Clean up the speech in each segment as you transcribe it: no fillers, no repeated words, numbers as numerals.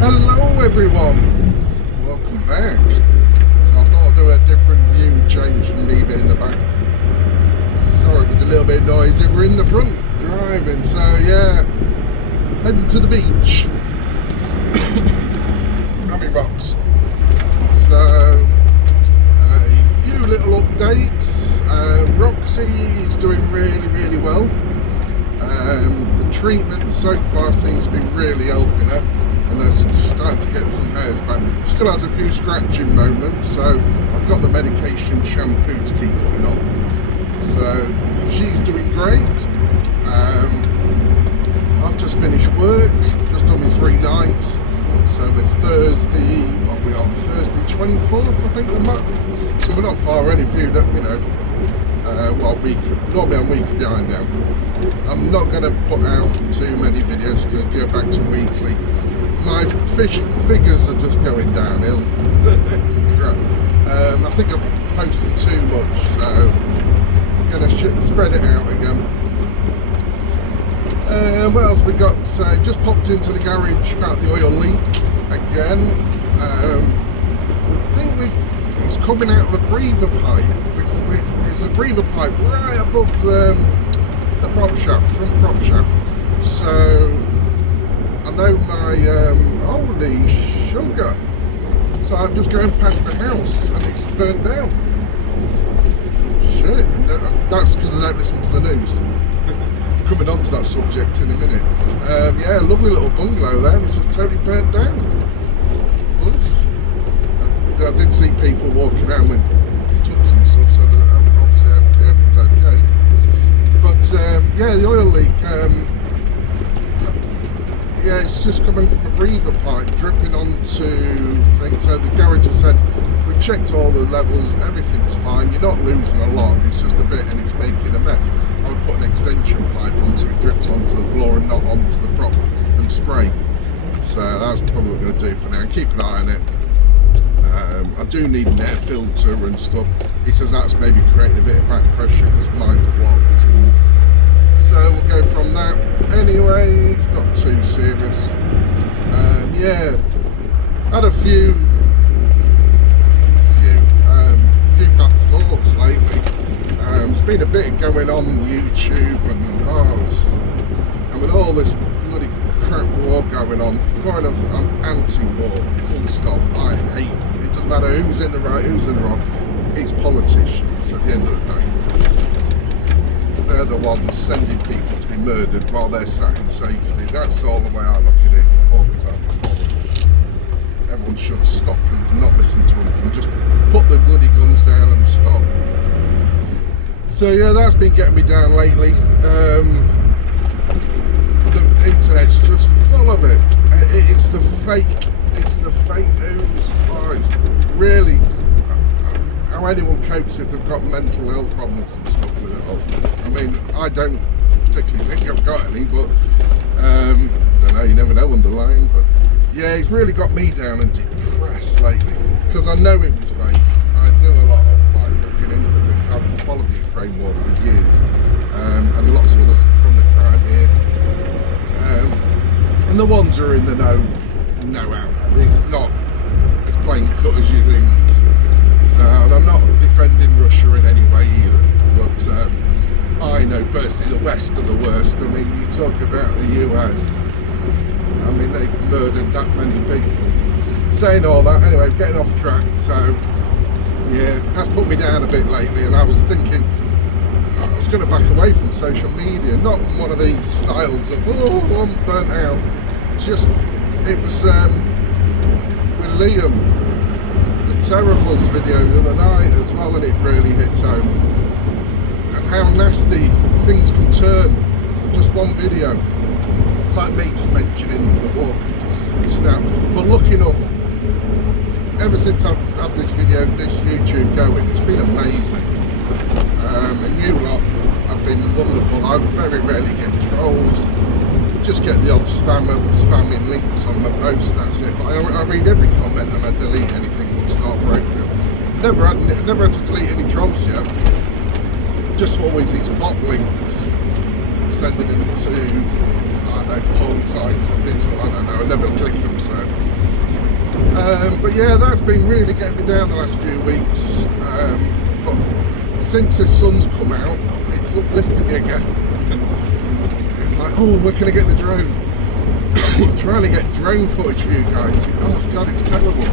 Hello everyone, welcome back. So I thought I'd do a different view change from me being in the back. Sorry if it's a little bit noisy, we're in the front driving, so yeah, heading to the beach. Abbey Rocks. So, a few little updates. Roxy is doing really well. The treatment so far seems to be really helping her, and they're starting to get some hairs back. Still has a few scratching moments, so I've got the medication shampoo to keep putting on. So she's doing great. I've just finished work, just done my 3 nights. So we're Thursday, what are we on? Thursday 24th, I think we're back. So we're not far any few, you know. Week, normally I'm a week behind now. I'm not going to put out too many videos, going to go back to weekly. My figures are just going downhill. It's crap. I think I've posted too much, so I'm going to spread it out again. What else we got? Just popped into the garage about the oil leak again. We think it's coming out of a breather pipe. It's a breather pipe right above the prop shaft, front prop shaft. So I know my holy sugar. So I'm just going past the house and it's burnt down. Shit, that's because I don't listen to the news. Coming on to that subject in a minute. Yeah, lovely little bungalow there, it's just totally burnt down. Oof. I did see people walking around with tubs and stuff, so obviously everything's okay. But yeah, the oil leak, yeah, it's just coming from a breather pipe, dripping onto things. So the garage has said, we've checked all the levels, everything's fine, you're not losing a lot, it's just a bit and it's making a mess. I would put an extension pipe onto it, drips onto the floor and not onto the prop and spray. So that's probably what I'm going to do for now, keep an eye on it. I do need an air filter and stuff. He says that's maybe creating a bit of back pressure because mine's blocked. So we'll go from that. Anyway, it's not too serious. Yeah, had a few bad thoughts lately. There's been a bit going on YouTube and with all this bloody crap war going on. For us, I'm anti-war, full stop. I hate it. It doesn't matter who's in the right, who's in the wrong. It's politicians at the end of the day. They're the ones sending people to be murdered while they're sat in safety. That's all the way I look at it all the time. It's horrible. Everyone should stop and not listen to them and just put the bloody guns down and stop. So yeah, that's been getting me down lately. The internet's just full of it. It's the fake news. Oh, it's really how anyone copes if they've got mental health problems and stuff with it all. I mean, I don't particularly think I've got any, but don't know, you never know underlying. But yeah, it's really got me down and depressed lately because I know it was fake. I do a lot of looking into things. I've followed the Ukraine war for years, and lots of others from the Crimea. And the ones who are in the know out. It's not as plain cut as you think. So, and I'm not defending Russia in any way either, but I know personally the West are the worst. I mean, you talk about the US, I mean, they've murdered that many people. Saying all that, anyway, getting off track, so yeah, that's put me down a bit lately, and I was thinking I was going to back away from social media, not one of these styles of, oh, I'm burnt out. Just, it was with Liam, the Terribles video the other night as well, and it really hits home. And how nasty things can turn, just one video. Like me just mentioning the walk snap. But look enough, ever since I've had this video, this YouTube going, it's been amazing. And you lot have been wonderful. I very rarely get trolls. Just get the odd spamming links on my post, that's it. But I read every comment and I delete anything that's not appropriate. Never had to delete any trolls yet. Just always these bot links, sending them to I don't know, porn sites and bits, I don't know, I never click them, so. But yeah, that's been really getting me down the last few weeks. But since the sun's come out, it's uplifted me again. It's like, oh, where can I get the drone? Trying to get drone footage for you guys. Oh god, it's terrible.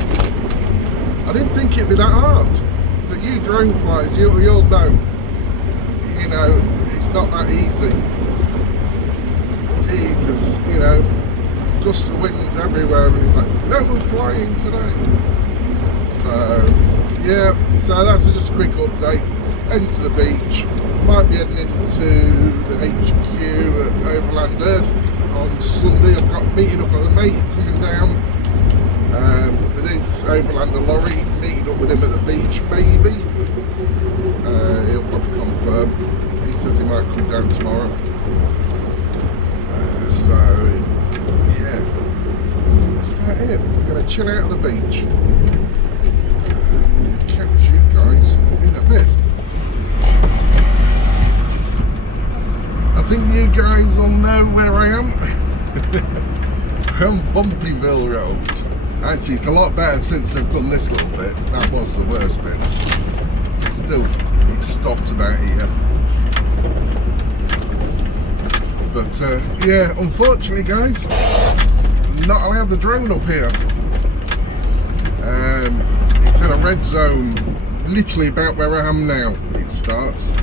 I didn't think it'd be that hard. So you drone flyers, you'll know. You know, it's not that easy. Jesus, you know, gusts of winds everywhere, and it's like, no, we're flying today. So, yeah, so that's just a quick update. Heading to the beach. Might be heading into the HQ at Overlander on Sunday. I've got a meeting up with a mate coming down with his Overlander lorry, meeting up with him at the beach, maybe. He'll probably confirm. He says he might come down tomorrow. So, yeah, that's about it. I'm going to chill out at the beach. Catch you guys in a bit. I think you guys will know where I am. I'm Bumpyville Road. Actually, it's a lot better since they've done this little bit. That was the worst bit. Still, it stopped about here. But yeah, unfortunately guys, not allowed the drone up here. It's in a red zone, literally about where I am now. It starts,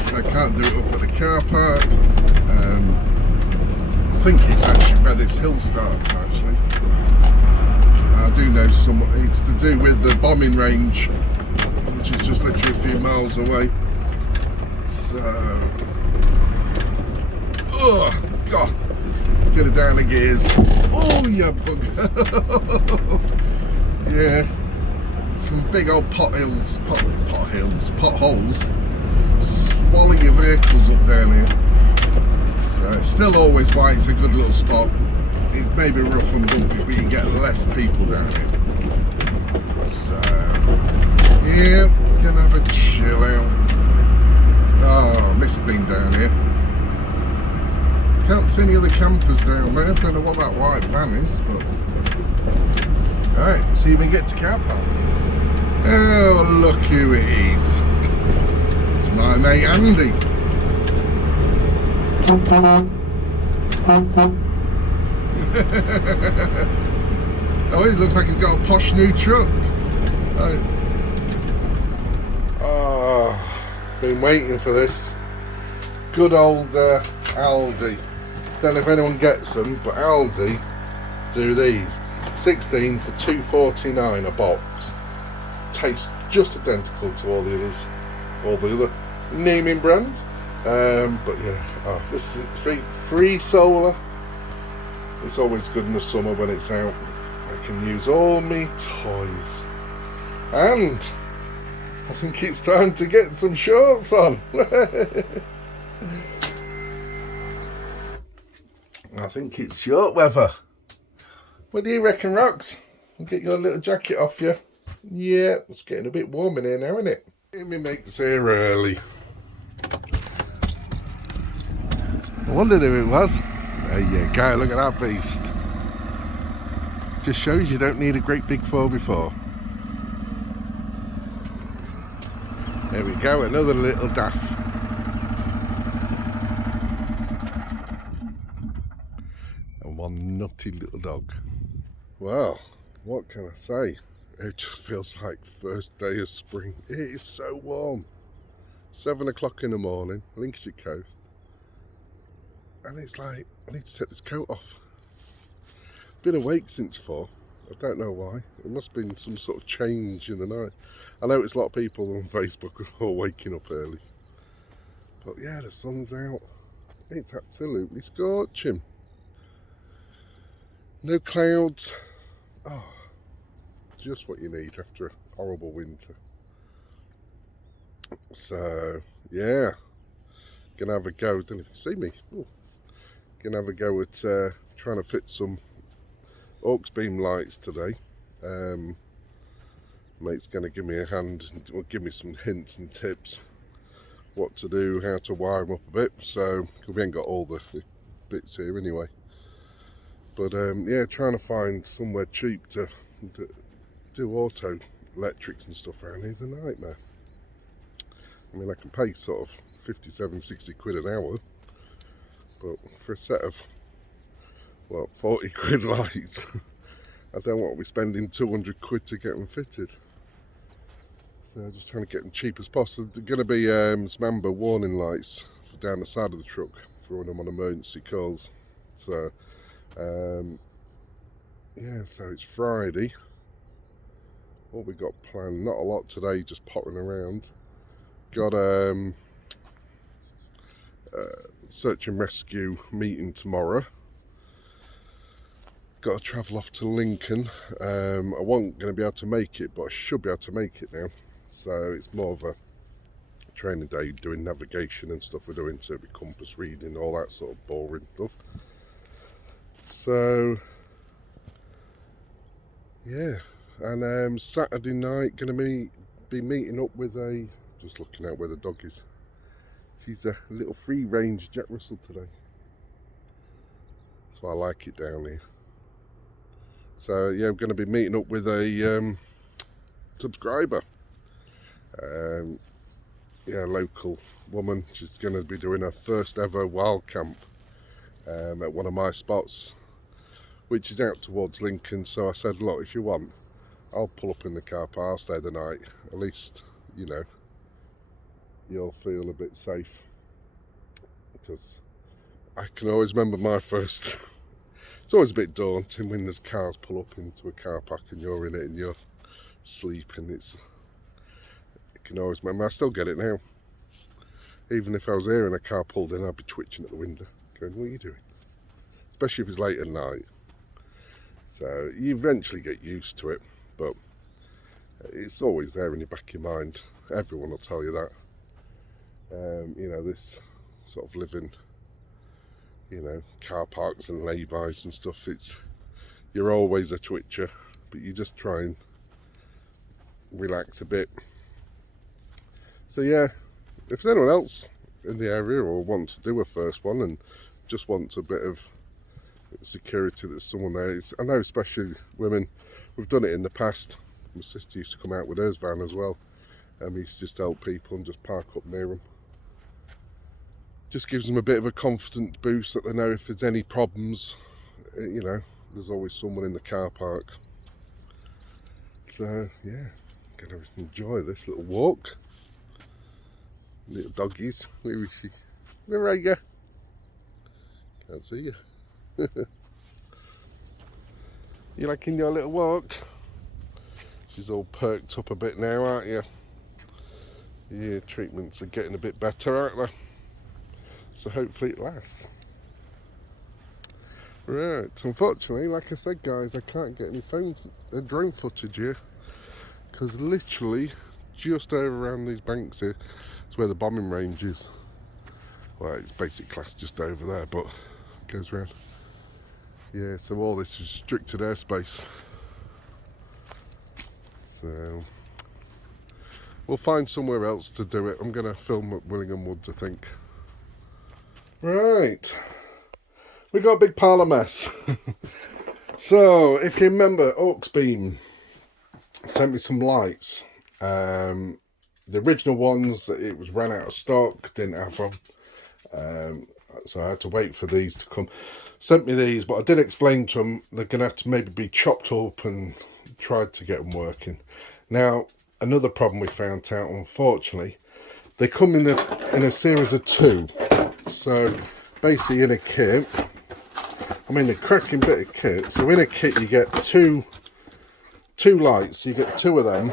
so I can't do it up at the car park. I think it's actually where this hill starts. Actually, I do know some. It's to do with the bombing range, which is just literally a few miles away. So. Oh, God. Get it down the gears. Oh, you bugger. Yeah. Some big old potholes. Swallow your vehicles up down here. So it's still always why it's a good little spot. It's maybe rough and bumpy, but you get less people down here. So, yeah, gonna have a chill out. Oh, mist being down here. Can't see any other campers down there. Don't know what that white van is, but alright, see when we get to car park. Oh, look who it is. It's my mate Andy. Oh, it looks like he's got a posh new truck. Right. Oh, been waiting for this. Good old Aldi. Don't know if anyone gets them, but Aldi do these. 16 for $2.49 a box. Tastes just identical to all the other naming brands. But yeah, oh, this is free solar. It's always good in the summer when it's out. I can use all my toys. And I think it's time to get some shorts on. I think it's short weather. What do you reckon, Rox? I'll get your little jacket off you. Yeah, it's getting a bit warm in here now, isn't it? Me makes here early. I wondered who it was. There you go, look at that beast. Just shows you don't need a great big 4x4. There we go, another little daff. And one nutty little dog. Well, what can I say? It just feels like first day of spring. It is so warm. 7 o'clock in the morning, Lincolnshire coast. And it's like, I need to take this coat off. Been awake since 4. I don't know why. It must have been some sort of change in the night. I know it's a lot of people on Facebook who are waking up early. But yeah, the sun's out. It's absolutely scorching. No clouds. Oh, just what you need after a horrible winter. So, yeah. Gonna have a go. Don't know if you see me. Ooh. Gonna have a go at trying to fit some Auxbeam lights today. Mate's gonna give me a hand and give me some hints and tips what to do, how to wire them up a bit. So we ain't got all the bits here anyway. But yeah, trying to find somewhere cheap to do auto electrics and stuff around here is a nightmare. I mean, I can pay sort of 57, 60 quid an hour, but for a set of, well, 40 quid lights, I don't want to be spending 200 quid to get them fitted. So I'm just trying to get them cheap as possible. There's going to be some amber warning lights for down the side of the truck for when I'm on emergency calls. So yeah, so it's Friday. What we got planned? Not a lot today, just pottering around. Got search and rescue meeting tomorrow. Got to travel off to Lincoln. I wasn't going to be able to make it, but I should be able to make it now. So it's more of a training day, doing navigation and stuff we're doing, so it'll be compass reading, all that sort of boring stuff. So yeah, and Saturday night going to be meeting up with a, just looking out where the dog is. She's a little free range Jack Russell today. That's why I like it down here. So yeah, we're going to be meeting up with a subscriber. Yeah, local woman. She's going to be doing her first ever wild camp at one of my spots, which is out towards Lincoln. So I said, look, if you want, I'll pull up in the car park, I'll stay the night. At least, you know, you'll feel a bit safe. Because I can always remember my first... It's always a bit daunting when there's cars pull up into a car park and you're in it and you're sleeping. I can always remember. I still get it now. Even if I was here and a car pulled in, I'd be twitching at the window, going, what are you doing? Especially if it's late at night. So you eventually get used to it, but it's always there in the back of your mind. Everyone will tell you that. You know, this sort of living, you know, car parks and laybys and stuff, you're always a twitcher, but you just try and relax a bit. So yeah, if there's anyone else in the area or wants to do a first one and just wants a bit of security, there's someone there. I know, especially women, we've done it in the past. My sister used to come out with hers van as well, and we used to just help people and just park up near them. Just gives them a bit of a confidence boost that they know if there's any problems, you know, there's always someone in the car park. So yeah, gonna enjoy this little walk. Little doggies, where is she? Where are you? Can't see you. You liking your little walk? She's all perked up a bit now, aren't you? Yeah, treatments are getting a bit better, aren't they? So hopefully it lasts. Right, unfortunately, like I said guys, I can't get any drone footage here, because literally just over around these banks here is where the bombing range is. Well, it's basic class just over there, but it goes round. Yeah, so all this is restricted airspace. So we'll find somewhere else to do it. I'm going to film at Willingham Woods, I think. Right, we got a big pile of mess. So if you remember, Auxbeam sent me some lights. The original ones that it was ran out of stock, didn't have them. So I had to wait for these to come. Sent me these, but I did explain to them they're going to have to maybe be chopped up, and tried to get them working. Now, another problem we found out, unfortunately, they come in a series of 2. So basically in a kit, I mean, a cracking bit of kit. So in a kit you get two lights, you get 2 of them,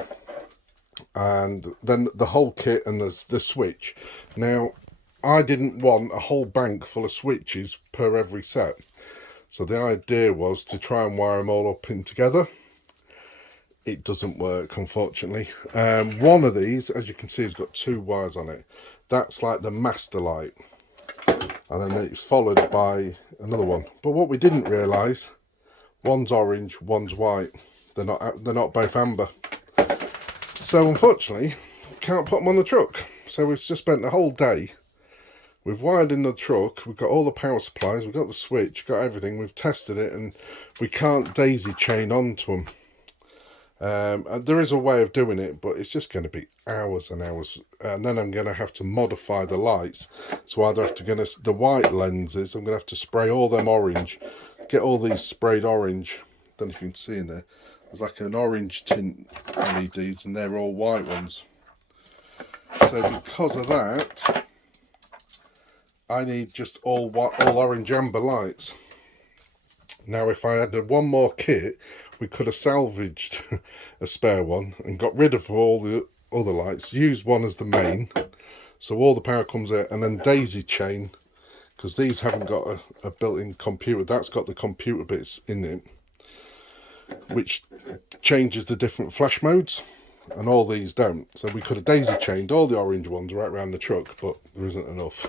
and then the whole kit and the switch. Now, I didn't want a whole bank full of switches per every set. So the idea was to try and wire them all up in together. It doesn't work, unfortunately. One of these, as you can see, has got 2 wires on it. That's like the master light. And then it's followed by another one. But what we didn't realise, one's orange, one's white. They're not both amber. So unfortunately, can't put them on the truck. So we've just spent the whole day We've wired in the truck, we've got all the power supplies, we've got the switch, got everything, we've tested it, and we can't daisy chain onto them. And there is a way of doing it, but it's just going to be hours and hours, and then I'm going to have to modify the lights. So either have to get the white lenses, I'm going to have to spray all them orange, get all these sprayed orange. Don't know if you can see in there, there's like an orange tint LEDs and they're all white ones. So because of that, I need just all orange amber lights. Now if I had one more kit, we could have salvaged a spare one and got rid of all the other lights, used one as the main, so all the power comes out, and then daisy chain, because these haven't got a built-in computer. That's got the computer bits in it, which changes the different flash modes, and all these don't. So we could have daisy chained all the orange ones right around the truck, but there isn't enough.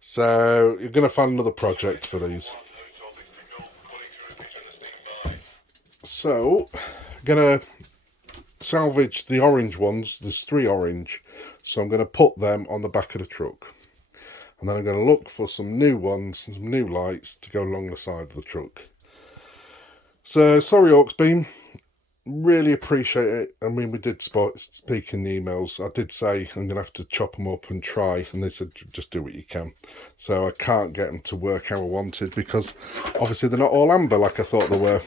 So you're going to find another project for these. So I'm going to salvage the orange ones. There's 3 orange, so I'm going to put them on the back of the truck, and then I'm going to look for some new ones and some new lights to go along the side of the truck. So sorry Auxbeam, really appreciate it. I mean, we did speak in the emails. I did say I'm going to have to chop them up and try, and they said just do what you can. So I can't get them to work how I wanted, because obviously they're not all amber like I thought they were.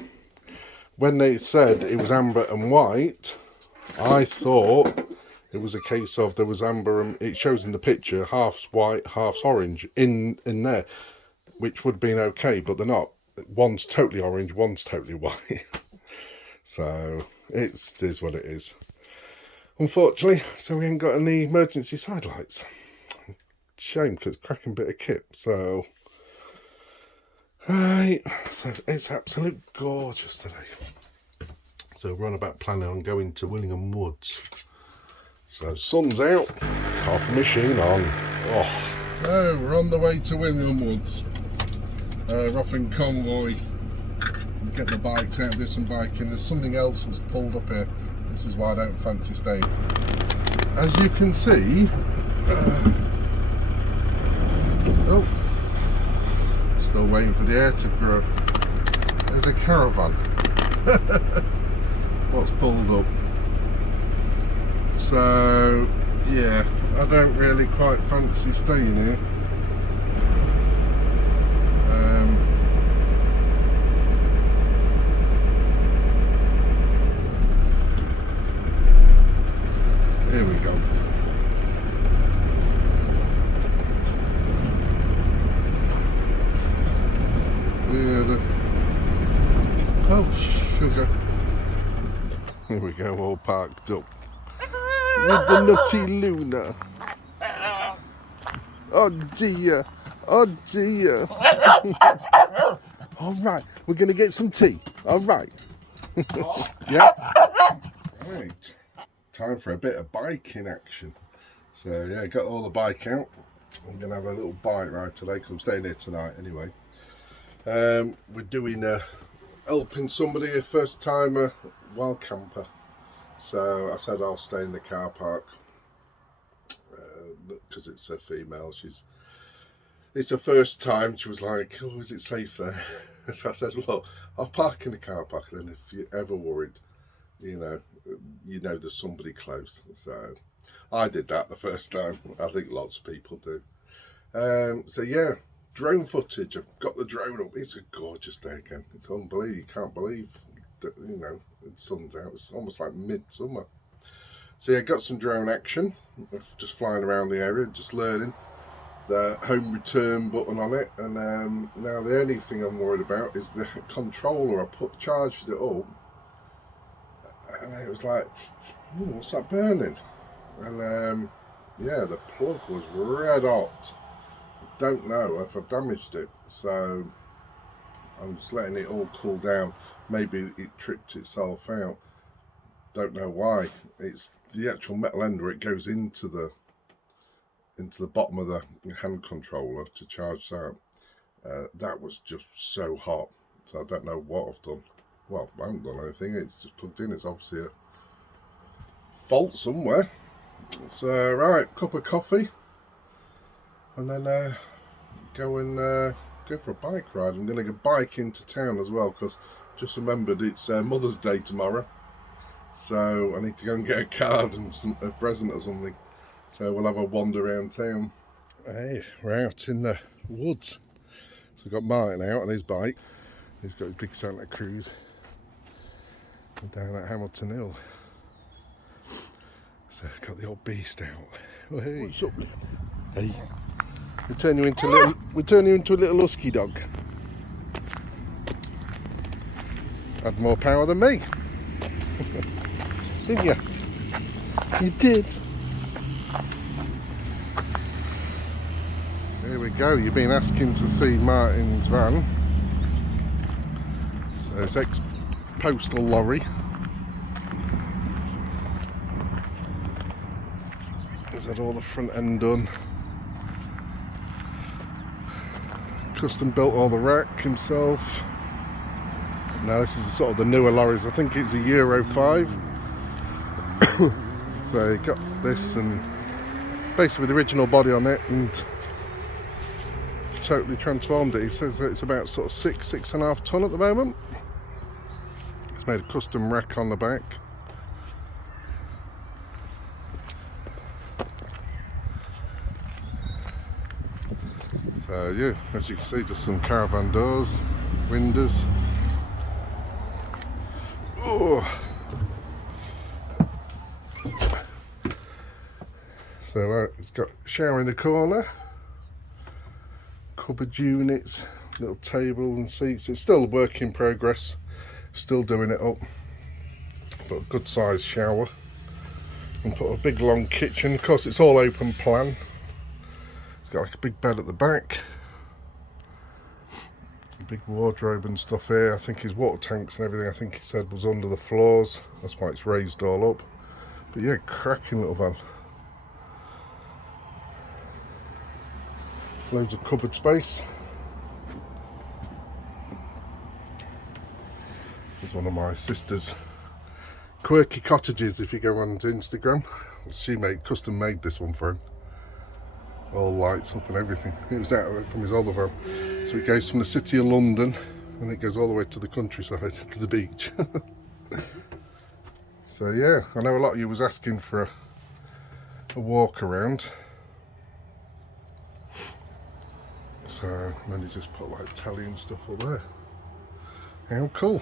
When they said it was amber and white, I thought it was a case of there was amber, and it shows in the picture half's white, half's orange in there, which would have been okay, but they're not. One's totally orange, one's totally white. So it is what it is, unfortunately. So we ain't got any emergency side lights. Shame, because it's a cracking bit of kit. So right, so it's absolute gorgeous today. So we're on about planning on going to Willingham Woods. So sun's out, half the machine on. Oh, so we're on the way to Willingham Woods. We're off in convoy. Get the bikes out, do some biking. There's something else was pulled up here. This is why I don't fancy staying. As you can see, oh, still waiting for the air to grow. There's a caravan. What's pulled up? So yeah, I don't really quite fancy staying here. Here we go. Yeah, oh, sugar. Here we go, all parked up. With the nutty Luna. Oh dear. Oh dear. Alright, we're going to get some tea. Alright. Yeah. Right. Time for a bit of biking action. So yeah, got all the bike out. I'm going to have a little bike ride today because I'm staying here tonight anyway. We're doing helping somebody, a first timer wild camper. So I said I'll stay in the car park because it's a female. It's her first time. She was like, oh, is it safe there? So I said, look, I'll park in the car park, and if you're ever worried, you know there's somebody close. So I did that the first time. I think lots of people do. So yeah, drone footage. I've got the drone up. It's a gorgeous day again. It's unbelievable. You can't believe that, the sun's out. It's almost like midsummer. So yeah, got some drone action. Just flying around the area, just learning the home return button on it. And now the only thing I'm worried about is the controller. I charged it up, and it was like, what's that burning? And yeah, the plug was red hot. Don't know if I've damaged it, so I'm just letting it all cool down. Maybe it tripped itself out. Don't know why. It's the actual metal end where it goes into the bottom of the hand controller to charge that. That was just so hot, so I don't know what I've done. Well, I haven't done anything. It's just plugged in. It's obviously a fault somewhere. So right, cup of coffee. and then go for a bike ride. I'm going to go bike into town as well, because just remembered it's Mother's Day tomorrow, so I need to go and get a card and a present or something. So we'll have a wander around town. Hey, we're out in the woods. So we've got Martin out on his bike. He's got his big Santa Cruz. We're down at Hamilton Hill. So I've got the old beast out. Oh, hey. What's up, Liam? Hey. We turn you into a little husky dog. Had more power than me. Didn't you? You did. There we go. You've been asking to see Martin's van. So it's ex-postal lorry. He's had all the front end done. Custom built all the rack himself. Now this is sort of the newer lorries. I think it's a Euro 5. So he got this and basically the original body on it and totally transformed it. He says that it's about sort of 6.5 ton at the moment. He's made a custom rack on the back. So yeah, as you can see, just some caravan doors, windows. Oh. So it's got a shower in the corner, cupboard units, little table and seats. It's still a work in progress, still doing it up, but a good sized shower. And put a big long kitchen. Of course it's all open plan. It's got like a big bed at the back, a big wardrobe and stuff here. I think his water tanks and everything, I think he said, was under the floors. That's why it's raised all up. But yeah, cracking little van. Loads of cupboard space. There's one of my sister's quirky cottages. If you go on to Instagram, she custom made this one for him. All lights up and everything. It was out of it from his other van. So it goes from the city of London and it goes all the way to the countryside, to the beach. So yeah, I know a lot of you was asking for a walk around. So, and then he just put like telly and stuff up there. How cool.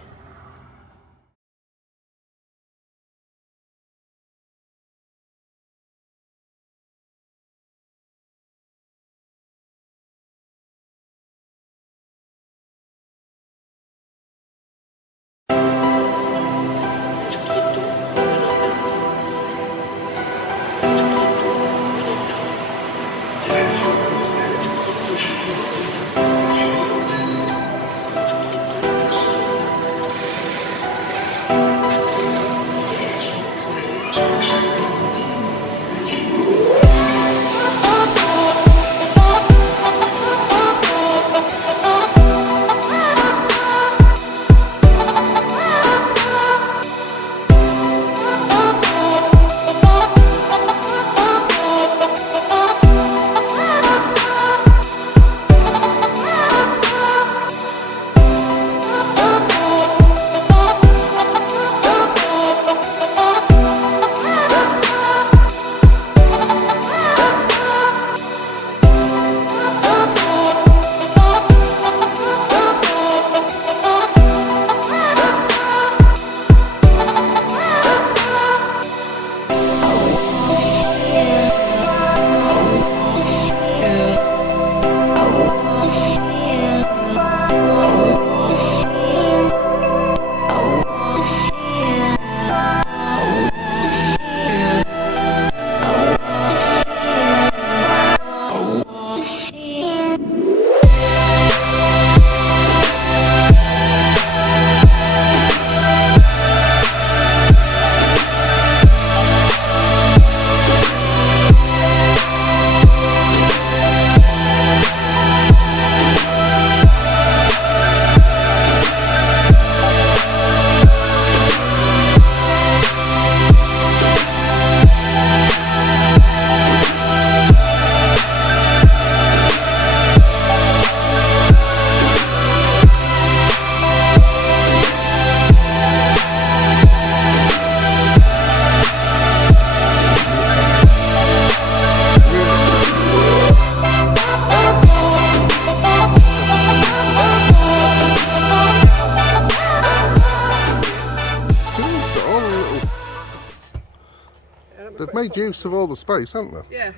They've made use of all the space, haven't they? Yeah.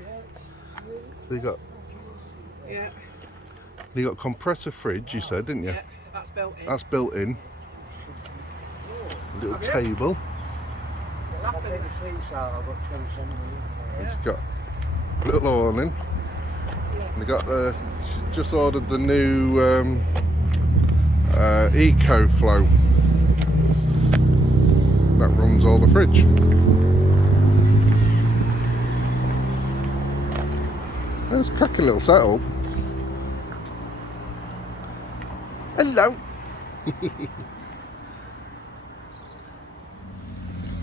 So you got. Yeah. You got compressor fridge, you said, didn't you? Yeah, that's built in. That's built in. Little table. It's got a little awning. And they got the. She's just ordered the new Eco Flow. That runs all the fridge. That's a cracking little setup. Hello.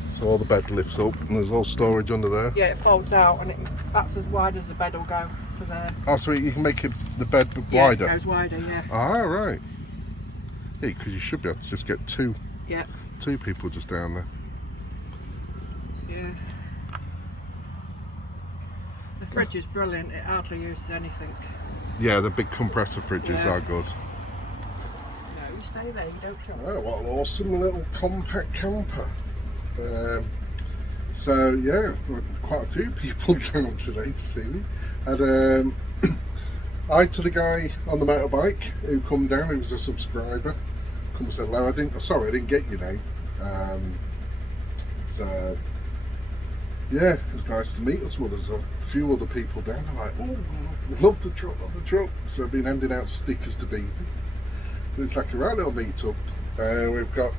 So all the bed lifts up and there's all storage under there. Yeah, it folds out and that's as wide as the bed will go to there. Oh, so you can make the bed Yeah, wider? it goes wider, yeah. Ah, right. Yeah, because you should be able to just get two people just down there. Yeah. The fridge is brilliant, it hardly uses anything. Yeah, the big compressor fridges are good. No, you stay there, you don't jump. Oh, what an awesome little compact camper. So yeah, quite a few people down today to see me. And hi to the guy on the motorbike who come down, who was a subscriber. Come and said hello. I didn't get your name. So yeah, it's nice to meet us. Well, there's a few other people down. They're like, oh, love the truck, love the truck. So I've been handing out stickers to people. It's like a right little meetup. We've got.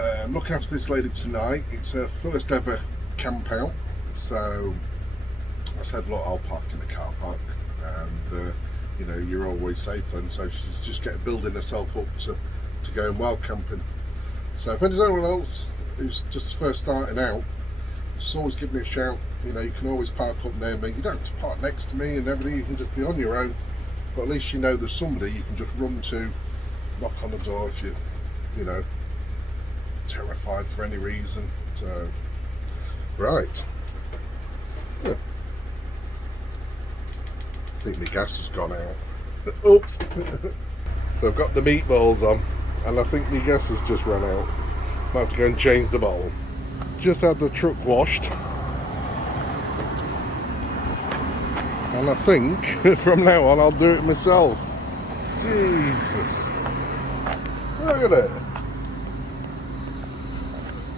I'm looking after this lady tonight. It's her first ever camp out, so I said, look, I'll park in the car park, and you know, you're always safe. And so she's just building herself up to going wild camping. So if there's anyone else who's just first starting out, just always give me a shout. You know, you can always park up near me. You don't have to park next to me and everything. You can just be on your own, but at least you know there's somebody you can just run to, knock on the door if you know, terrified for any reason. So right, yeah. I think my gas has gone out. Oops. So I've got the meatballs on and I think my gas has just run out. Might have to go and change the bowl. Just had the truck washed and I think from now on I'll do it myself. Jesus, look at it.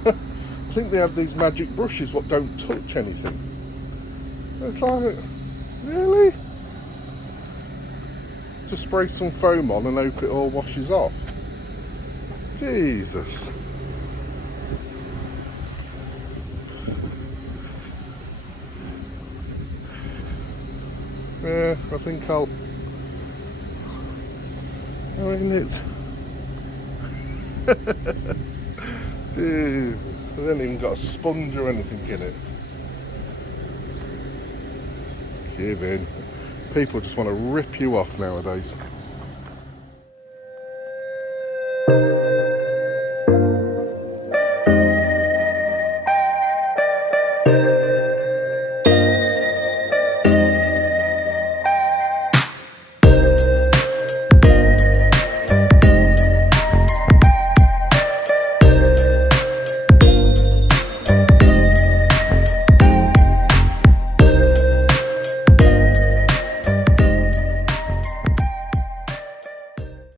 I think they have these magic brushes what don't touch anything. It's like, really? Just spray some foam on and hope it all washes off. Jesus. Yeah, I think I'll. I mean, it's. Jesus. It hasn't even got a sponge or anything in it. Give in. People just want to rip you off nowadays.